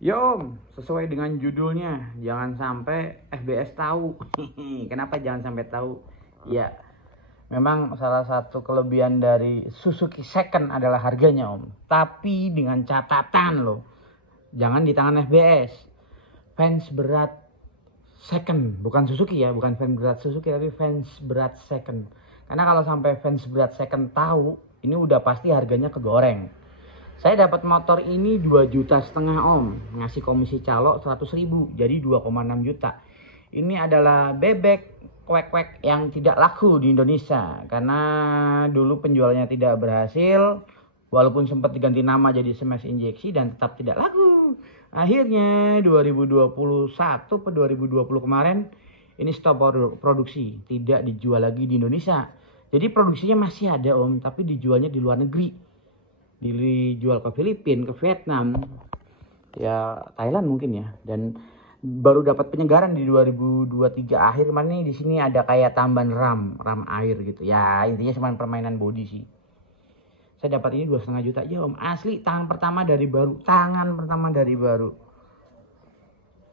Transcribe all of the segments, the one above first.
Yo, sesuai dengan judulnya, jangan sampai FBS tahu. Kenapa jangan sampai tahu? Ya, memang salah satu kelebihan dari Suzuki Second adalah harganya, Om. Tapi dengan catatan loh, jangan di tangan FBS. Fans berat Second, bukan Suzuki ya, bukan fans berat Suzuki, tapi fans berat Second. Karena kalau sampai fans berat Second tahu, ini udah pasti harganya kegoreng. Saya dapat motor ini 2,5 juta Om, ngasih komisi calo 100.000, jadi 2,6 juta. Ini adalah bebek kwek-kwek yang tidak laku di Indonesia karena dulu penjualannya tidak berhasil, walaupun sempat diganti nama jadi Smash Injeksi dan tetap tidak laku. Akhirnya 2021 ke 2020 kemarin ini stop produksi, tidak dijual lagi di Indonesia. Jadi produksinya masih ada Om, tapi dijualnya di luar negeri. Dijual ke Filipina, ke Vietnam, ya Thailand mungkin ya. Dan baru dapat penyegaran di 2023 akhir kemarin nih. Di sini ada kayak tambahan ram air gitu. Ya intinya cuma permainan body sih. Saya dapat ini 2,5 juta aja Om. Asli tangan pertama dari baru.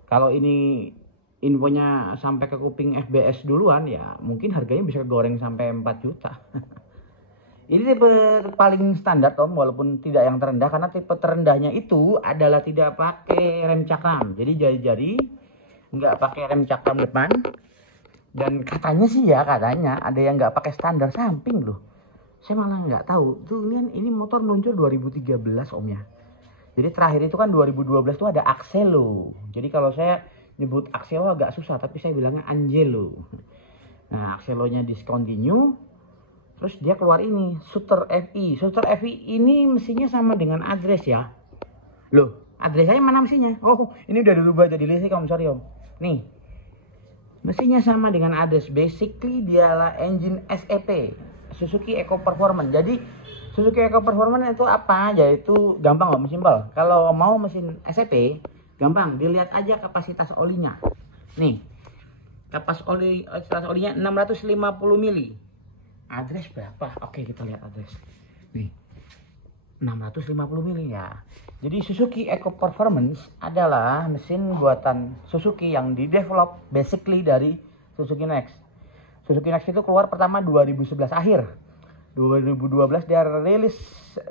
Kalau ini infonya sampai ke kuping FBS duluan ya mungkin harganya bisa goreng sampai 4 juta. Ini tipe paling standar Om, walaupun tidak yang terendah, karena tipe terendahnya itu adalah tidak pakai rem cakram. Jadi jari-jari nggak pakai rem cakram depan. Dan katanya sih ya, katanya ada yang nggak pakai standar samping loh. Saya malah nggak tahu. Tuh ini motor meluncur 2013 Om ya. Jadi terakhir itu kan 2012 tuh ada Axelo. Jadi kalau saya nyebut Axelo agak susah, tapi saya bilangnya Angelo. Nah Axelonya discontinue. Terus dia keluar ini, Shooter FI. Shooter FI ini mesinnya sama dengan Address ya. Loh, Address saya mana mesinnya? Oh, ini udah dirubah jadi listrik Om, sorry Om. Nih, mesinnya sama dengan Address. Basically dia adalah engine SEP, Suzuki Eco Performance. Jadi Suzuki Eco Performance itu apa? Yaitu gampang Om, simpel. Kalau mau mesin SEP, gampang. Dilihat aja kapasitas olinya. Nih, kapasitas olinya 650 mili. Address berapa? Oke, kita lihat address. Nih, 650 mili ya. Jadi Suzuki Eco Performance adalah mesin buatan Suzuki yang didevelop basically dari Suzuki Next. Suzuki Next itu keluar pertama 2011 akhir. 2012 dia rilis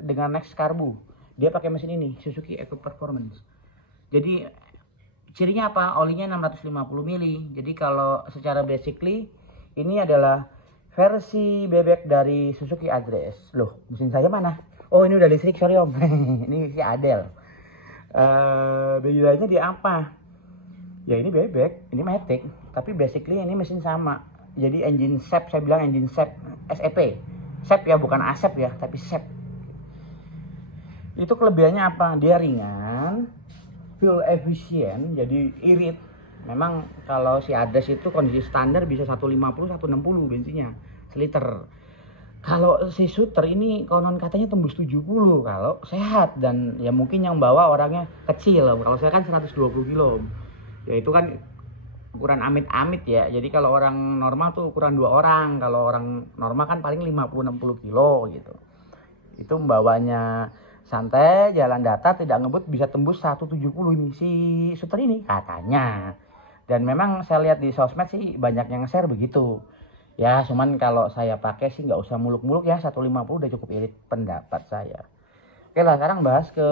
dengan Next Carbu. Dia pakai mesin ini, Suzuki Eco Performance. Jadi cirinya apa? Olinya 650 mili. Jadi kalau secara basically ini adalah versi bebek dari Suzuki Address. Loh, mesin saya mana? Oh, ini udah listrik, sorry Om. Ini si Adel. Bedanya di apa? Ya ini bebek, ini Matic. Tapi basically ini mesin sama. Jadi engine SEP, saya bilang engine SEP, SEP. SEP ya, bukan ASEP ya, tapi SEP. Itu kelebihannya apa? Dia ringan, fuel efisien, jadi irit. Memang kalau si Address itu kondisi standar bisa 150 160 bensinnya seliter. Kalau si Shooter ini konon katanya tembus 70 kalau sehat, dan ya mungkin yang bawa orangnya kecil. Kalau saya kan 120 kilo. Ya itu kan ukuran amit-amit ya. Jadi kalau orang normal tuh ukuran 2 orang. Kalau orang normal kan paling 50-60 kilo gitu. Itu membawanya santai, jalan datar, tidak ngebut, bisa tembus 170 ini si Shooter ini katanya. Dan memang saya lihat di sosmed sih banyak yang share begitu. Ya cuman kalau saya pakai sih nggak usah muluk-muluk ya, 150 udah cukup irit pendapat saya. Oke lah, sekarang bahas ke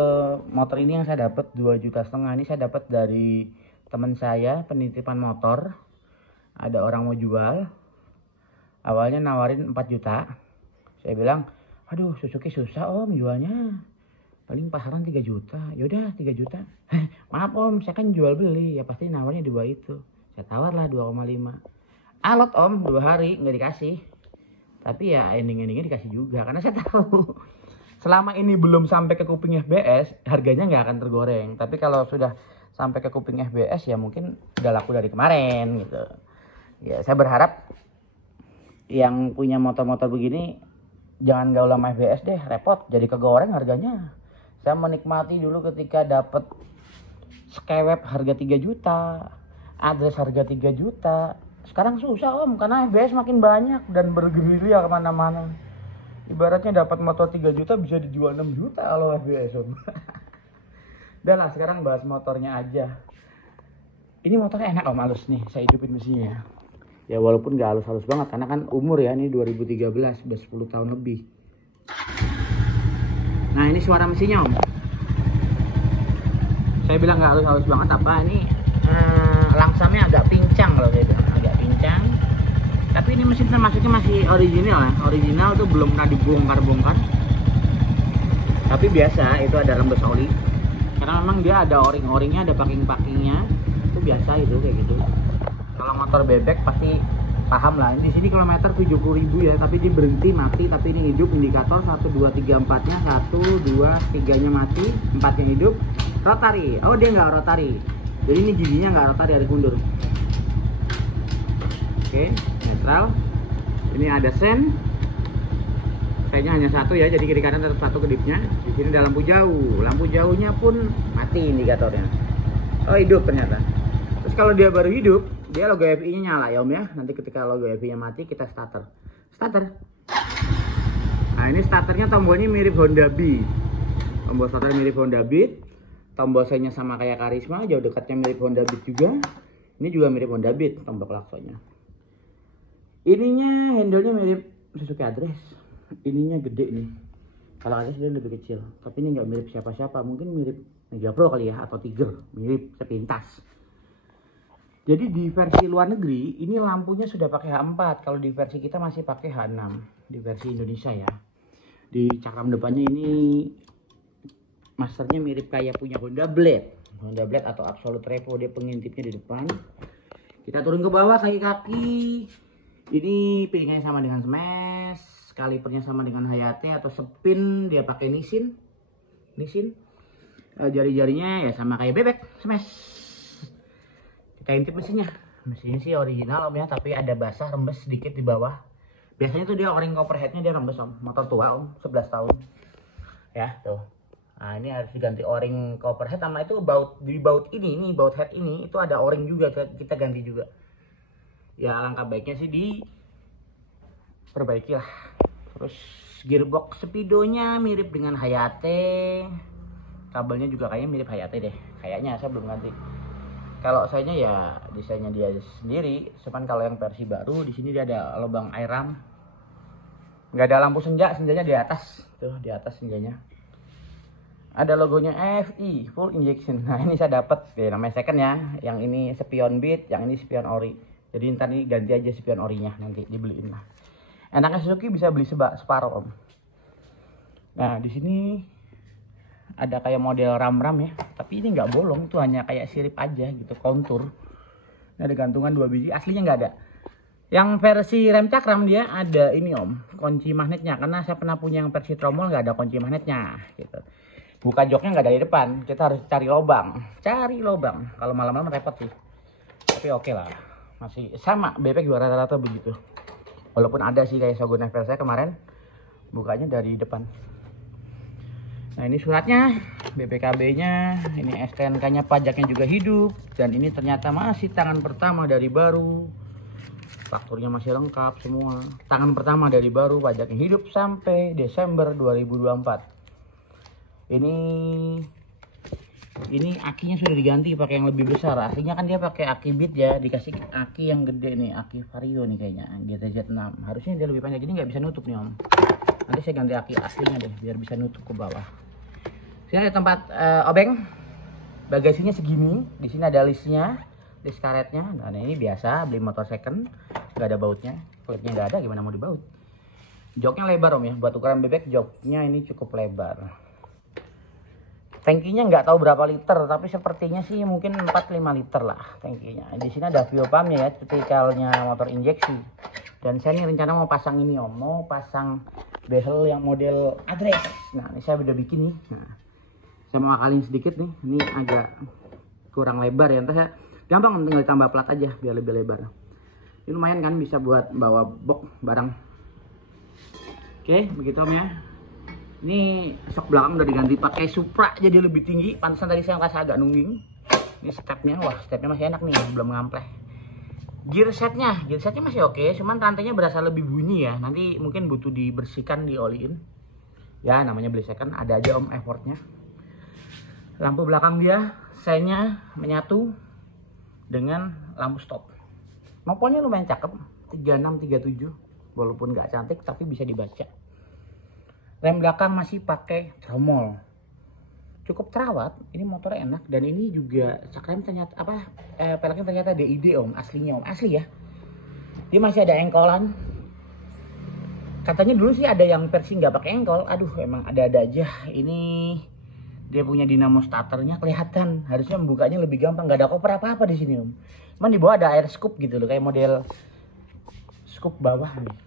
motor ini yang saya dapat 2,5 juta. Ini saya dapat dari teman saya penitipan motor. Ada orang mau jual. Awalnya nawarin 4 juta. Saya bilang, aduh Suzuki susah Om jualnya. Paling pasaran 3 juta. Yaudah 3 juta. Maaf Om, saya kan jual beli. Ya pasti nawarnya di bawah itu. Saya tawar lah 2,5. Alot Om, 2 hari nggak dikasih. Tapi ya ending-endingnya dikasih juga. Karena saya tahu selama ini belum sampai ke kuping FBS, harganya nggak akan tergoreng. Tapi kalau sudah sampai ke kuping FBS ya mungkin udah laku dari kemarin gitu. Ya saya berharap yang punya motor-motor begini jangan gaul sama FBS deh, repot. Jadi kegoreng harganya. Saya menikmati dulu ketika dapat Skyweb harga 3 juta, Address harga 3 juta. Sekarang susah Om, karena FBS makin banyak dan bergerilya kemana-mana. Ibaratnya dapat motor 3 juta bisa dijual 6 juta kalau FBS Om. Udah lah, sekarang bahas motornya aja. Ini motornya enak om, halus nih, saya hidupin mesinnya. Ya walaupun gak halus-halus banget, karena kan umur ya, ini 2013, udah 10 tahun lebih. Nah ini suara mesinnya om. Saya bilang gak halus-halus banget apa, ini langsamnya agak pincang kalau saya bilang, agak pincang. Tapi ini mesin termasuknya masih original ya, original tuh belum pernah dibongkar-bongkar. Tapi biasa, itu ada rembes oli. Karena memang dia ada o-ring-o-ringnya, ada packing-packingnya. Itu biasa itu kayak gitu. Kalau motor bebek pasti paham lah. Di sini kilometer 70.000 ya, tapi dia berhenti mati. Tapi ini hidup indikator 1 2 3 4-nya 1 2 3-nya mati, 4-nya hidup. Rotari. Oh dia nggak rotari. Jadi ini giginya nggak rotari, harus mundur. Oke, netral. Ini ada sen. Kayaknya hanya satu ya, jadi kiri kanan tetap satu kedipnya. Di sini ada lampu jauh. Lampu jauhnya pun mati indikatornya. Oh hidup ternyata. Terus kalau dia baru hidup, dia logo FI-nya nyala ya om ya. Nanti ketika logo FI-nya mati kita starter. Nah ini starternya tombolnya mirip Honda Beat. Tombol starter mirip Honda Beat. Tombol sennya sama kayak Karisma, jauh dekatnya mirip Honda Beat juga. Ini juga mirip Honda Beat tombol klaksonnya. Ininya handle-nya mirip Suzuki Address. Ininya gede nih. Kalau Address dia lebih kecil. Tapi ini nggak mirip siapa-siapa. Mungkin mirip Mega Pro kali ya, atau Tiger. Mirip sepintas. Jadi di versi luar negeri ini lampunya sudah pakai H4. Kalau di versi kita masih pakai H6. Di versi Indonesia ya. Di cakram depannya ini masternya mirip kayak punya Honda Blade. Honda Blade atau Absolute Revo, dia pengintipnya di depan. Kita turun ke bawah, kaki-kaki. Ini piringannya sama dengan Smash, kalipernya sama dengan Hayate atau Spin, dia pakai Nissin. Jari-jarinya ya sama kayak bebek, Smash. Kita intip mesinnya. Mesinnya sih original om ya, tapi ada basah rembes sedikit di bawah. Biasanya tuh dia o-ring cover headnya dia rembes om. Motor tua om, 11 tahun. Ya tuh. Nah ini harus diganti o-ring cover head, sama itu baut ini baut head ini itu ada o-ring juga, kita ganti juga. Ya alangkah baiknya sih diperbaiki lah. Terus gearbox speedonya mirip dengan Hayate. Kabelnya juga kayaknya mirip Hayate deh. Kayaknya saya belum ganti. Kalau sayanya ya desainnya dia sendiri. Cuman kalau yang versi baru di sini dia ada lubang air ram. Nggak ada lampu senjanya di atas. Tuh di atas senjanya. Ada logonya FI full injection. Nah ini saya dapat ya, namanya second ya. Yang ini spion beat, yang ini spion ori. Jadi ntar ini ganti aja spion orinya, nanti dibeliin lah. Enaknya Suzuki bisa beli separuh om. Nah di sini ada kayak model ram-ram ya, tapi ini nggak bolong, itu hanya kayak sirip aja gitu, kontur. Ini ada gantungan 2 biji, aslinya nggak ada. Yang versi rem cakram dia ada ini om, kunci magnetnya. Karena saya pernah punya yang versi tromol nggak ada kunci magnetnya gitu. Buka joknya nggak dari depan, kita harus cari lubang. Kalau malam-malam repot sih. Tapi oke lah, masih sama bebek juga rata-rata begitu. Walaupun ada sih kayak Shogun FR saya kemarin bukanya dari depan. Nah ini suratnya, BPKB-nya, ini STNK-nya, pajaknya juga hidup. Dan ini ternyata masih tangan pertama dari baru. Fakturnya masih lengkap semua. Tangan pertama dari baru, pajaknya hidup sampai Desember 2024. Ini akinya sudah diganti pakai yang lebih besar. Aslinya kan dia pakai aki Beat ya, dikasih aki yang gede nih, aki Vario nih kayaknya, GTZ6. Harusnya dia lebih panjang, jadi nggak bisa nutup nih om. Nanti saya ganti aki aslinya deh, biar bisa nutup ke bawah. Sini ada tempat obeng. Bagasinya segini. Di sini ada listnya, list karetnya. Nah ini biasa beli motor second, nggak ada bautnya. Klipnya nggak ada, gimana mau dibaut? Joknya lebar om ya, buat ukuran bebek joknya ini cukup lebar. Tangkinya nggak tahu berapa liter, tapi sepertinya sih mungkin 4-5 liter lah tangkinya. Di sini ada fuel pumpnya ya, tipikalnya motor injeksi. Dan saya ini rencana mau pasang ini om, mau pasang bezel yang model Address. Nah ini saya udah bikin nih. Nah, saya mau akalin sedikit nih, ini agak kurang lebar ya. Ntar saya gampang tinggal tambah plat aja biar lebih lebar. Ini lumayan kan, bisa buat bawa box barang. Oke, begitu om ya. Ini sok belakang udah diganti pakai Supra jadi lebih tinggi. Pantesan tadi saya ngerasa agak nungging. Ini stepnya, wah stepnya masih enak nih, belum ngampleh. Gear setnya masih oke, cuman rantainya berasa lebih bunyi ya. Nanti mungkin butuh dibersihkan, dioliin. Ya namanya beli second, ada aja om effortnya. Lampu belakang dia senya menyatu dengan lampu stop. Nopolnya lumayan cakep, 3637, walaupun nggak cantik tapi bisa dibaca. Rem belakang masih pakai tromol, cukup terawat. Ini motornya enak, dan ini juga sakrem ternyata peleknya ternyata DID om, aslinya om, asli ya. Dia masih ada engkolan. Katanya dulu sih ada yang versi nggak pakai engkol. Aduh, emang ada-ada aja. Ini dia punya dinamo starternya kelihatan. Harusnya membukanya lebih gampang. Nggak ada koper apa-apa di sini om. Cuman di bawah ada air scoop gitu loh, kayak model scoop bawah nih.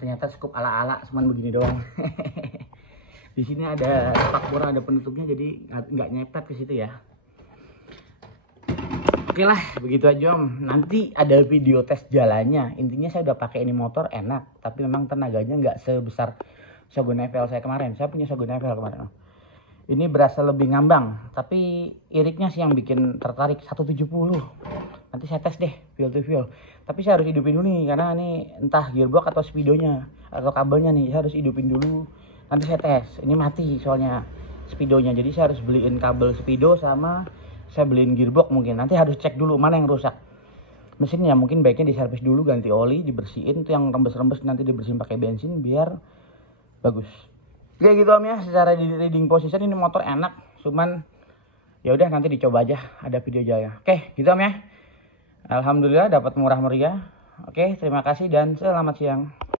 Ternyata scoop ala-ala, cuman begini doang. Di sini ada spakbor, ada penutupnya, jadi nggak nyepet ke situ ya. Oke lah, begitu aja om. Nanti ada video tes jalannya. Intinya saya udah pakai ini motor enak, tapi memang tenaganya nggak sebesar Shogun FL saya kemarin. Saya punya Shogun FL kemarin. Ini berasa lebih ngambang, tapi iriknya sih yang bikin tertarik. 170. Nanti saya tes deh feel to feel. Tapi saya harus hidupin dulu nih, karena ini entah gearbox atau speedonya atau kabelnya nih. Saya harus hidupin dulu. Nanti saya tes. Ini mati soalnya speedonya. Jadi saya harus beliin kabel speedo sama saya beliin gearbox mungkin. Nanti harus cek dulu mana yang rusak. Mesinnya mungkin baiknya diservis dulu, ganti oli, dibersihin. Itu yang rembes-rembes nanti dibersihin pakai bensin biar bagus. Oke gitu om ya. Secara di reading position ini motor enak. Cuman ya udah nanti dicoba aja. Ada video aja. Oke gitu om ya. Alhamdulillah dapat murah meriah. Oke, terima kasih dan selamat siang.